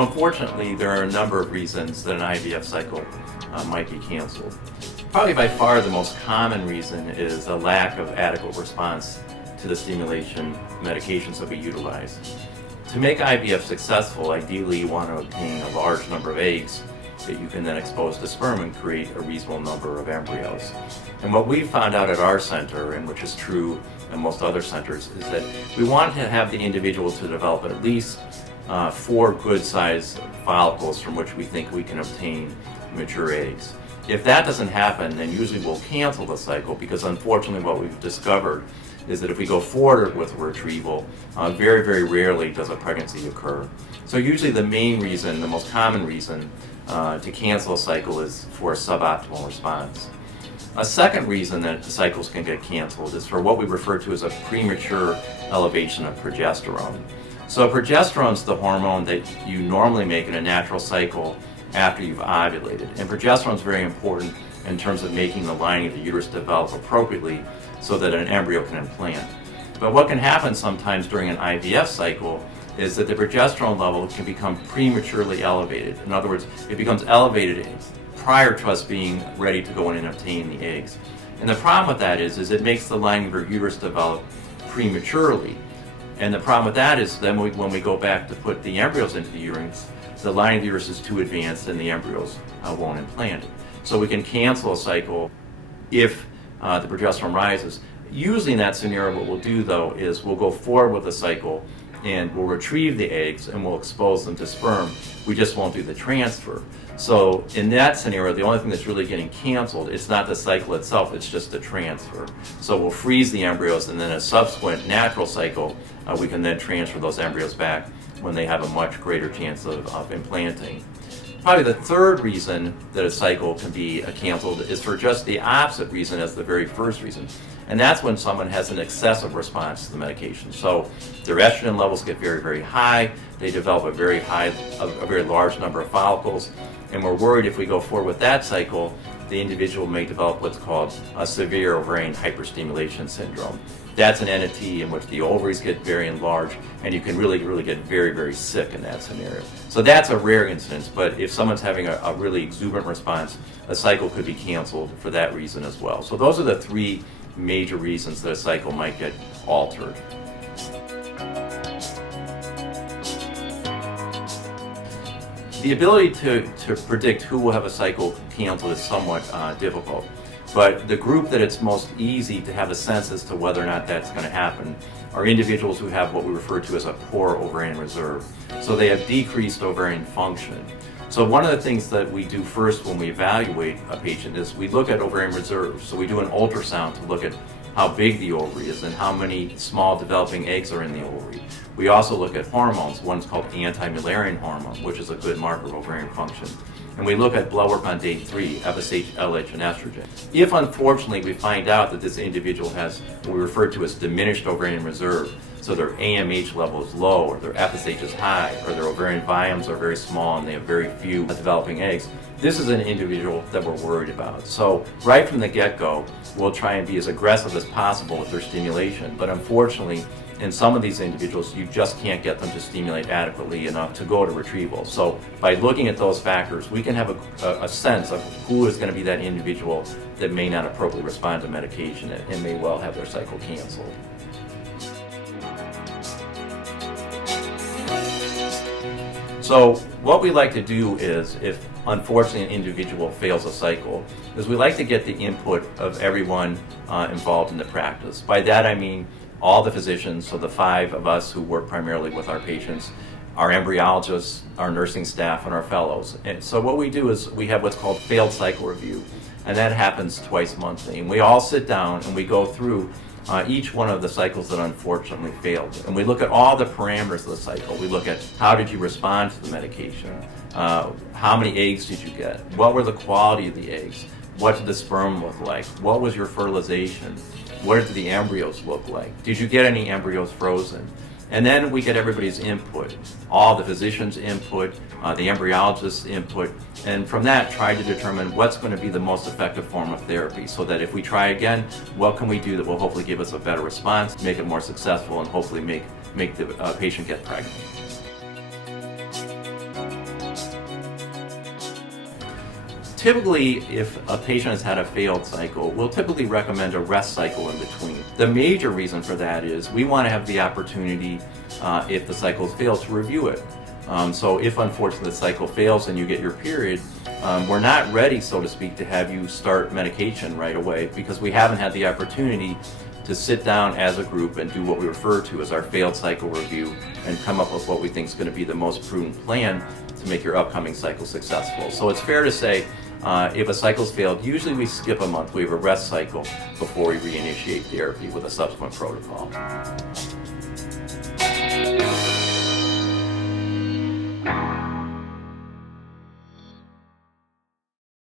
So unfortunately, there are a number of reasons that an IVF cycle might be canceled. Probably by far the most common reason is a lack of adequate response to the stimulation medications that we utilize. To make IVF successful, ideally you want to obtain a large number of eggs that you can then expose to sperm and create a reasonable number of embryos. And what we found out at our center, and which is true in most other centers, is that we want to have the individual to develop at least 4 good-sized follicles from which we think we can obtain mature eggs. If that doesn't happen, then usually we'll cancel the cycle, because unfortunately what we've discovered is that if we go forward with retrieval, very, very rarely does a pregnancy occur. So usually the main reason, the most common reason to cancel a cycle is for a suboptimal response. A second reason that the cycles can get canceled is for what we refer to as a premature elevation of progesterone. So progesterone is the hormone that you normally make in a natural cycle after you've ovulated. And progesterone is very important in terms of making the lining of the uterus develop appropriately so that an embryo can implant. But what can happen sometimes during an IVF cycle is that the progesterone level can become prematurely elevated. In other words, it becomes elevated prior to us being ready to go in and obtain the eggs. And the problem with that is it makes the lining of our uterus develop prematurely. And the problem with that is then when we go back to put the embryos into the uterus, the lining of the uterus is too advanced and the embryos won't implant. So we can cancel a cycle if the progesterone rises. Usually in that scenario what we'll do though is we'll go forward with the cycle and we'll retrieve the eggs and we'll expose them to sperm. We just won't do the transfer. So in that scenario, the only thing that's really getting canceled, it's not the cycle itself, it's just the transfer. So we'll freeze the embryos, and then a subsequent natural cycle, we can then transfer those embryos back when they have a much greater chance of implanting. Probably the third reason that a cycle can be canceled is for just the opposite reason as the very first reason. And that's when someone has an excessive response to the medication. So their estrogen levels get very, very high. They develop a very large number of follicles. And we're worried if we go forward with that cycle, the individual may develop what's called a severe ovarian hyperstimulation syndrome. That's an entity in which the ovaries get very enlarged, and you can really, really get very, very sick in that scenario. So that's a rare instance, but if someone's having a really exuberant response, a cycle could be canceled for that reason as well. So those are the 3 major reasons that a cycle might get altered. The ability to predict who will have a cycle canceled is somewhat difficult, but the group that it's most easy to have a sense as to whether or not that's going to happen are individuals who have what we refer to as a poor ovarian reserve. So they have decreased ovarian function. So one of the things that we do first when we evaluate a patient is we look at ovarian reserve. So we do an ultrasound to look at how big the ovary is and how many small developing eggs are in the ovary. We also look at hormones. One's called anti-Mullerian hormone, which is a good marker of ovarian function. And we look at blood work on day 3, FSH, LH, and estrogen. If unfortunately we find out that this individual has what we refer to as diminished ovarian reserve, so their AMH level is low, or their FSH is high, or their ovarian volumes are very small and they have very few developing eggs, this is an individual that we're worried about. So right from the get-go, we'll try and be as aggressive as possible with their stimulation. But unfortunately, in some of these individuals, you just can't get them to stimulate adequately enough to go to retrieval. So by looking at those factors, we can have a sense of who is going to be that individual that may not appropriately respond to medication and may well have their cycle canceled. So what we like to do is, if unfortunately an individual fails a cycle, is we like to get the input of everyone involved in the practice. By that I mean all the physicians, so the 5 of us who work primarily with our patients, our embryologists, our nursing staff, and our fellows. And so what we do is we have what's called failed cycle review, and that happens twice monthly. And we all sit down and we go through each one of the cycles that unfortunately failed. And we look at all the parameters of the cycle. We look at how did you respond to the medication, how many eggs did you get, what were the quality of the eggs, what did the sperm look like, what was your fertilization, what did the embryos look like, did you get any embryos frozen? And then we get everybody's input, all the physicians' input, the embryologist's input, and from that try to determine what's going to be the most effective form of therapy, so that if we try again, what can we do that will hopefully give us a better response, make it more successful, and hopefully make the patient get pregnant. Typically, if a patient has had a failed cycle, we'll typically recommend a rest cycle in between. The major reason for that is we want to have the opportunity, if the cycle has failed, to review it. So if unfortunately the cycle fails and you get your period, we're not ready, so to speak, to have you start medication right away because we haven't had the opportunity to sit down as a group and do what we refer to as our failed cycle review and come up with what we think is going to be the most prudent plan to make your upcoming cycle successful. So it's fair to say if a cycle's failed, usually we skip a month. We have a rest cycle before we reinitiate therapy with a subsequent protocol.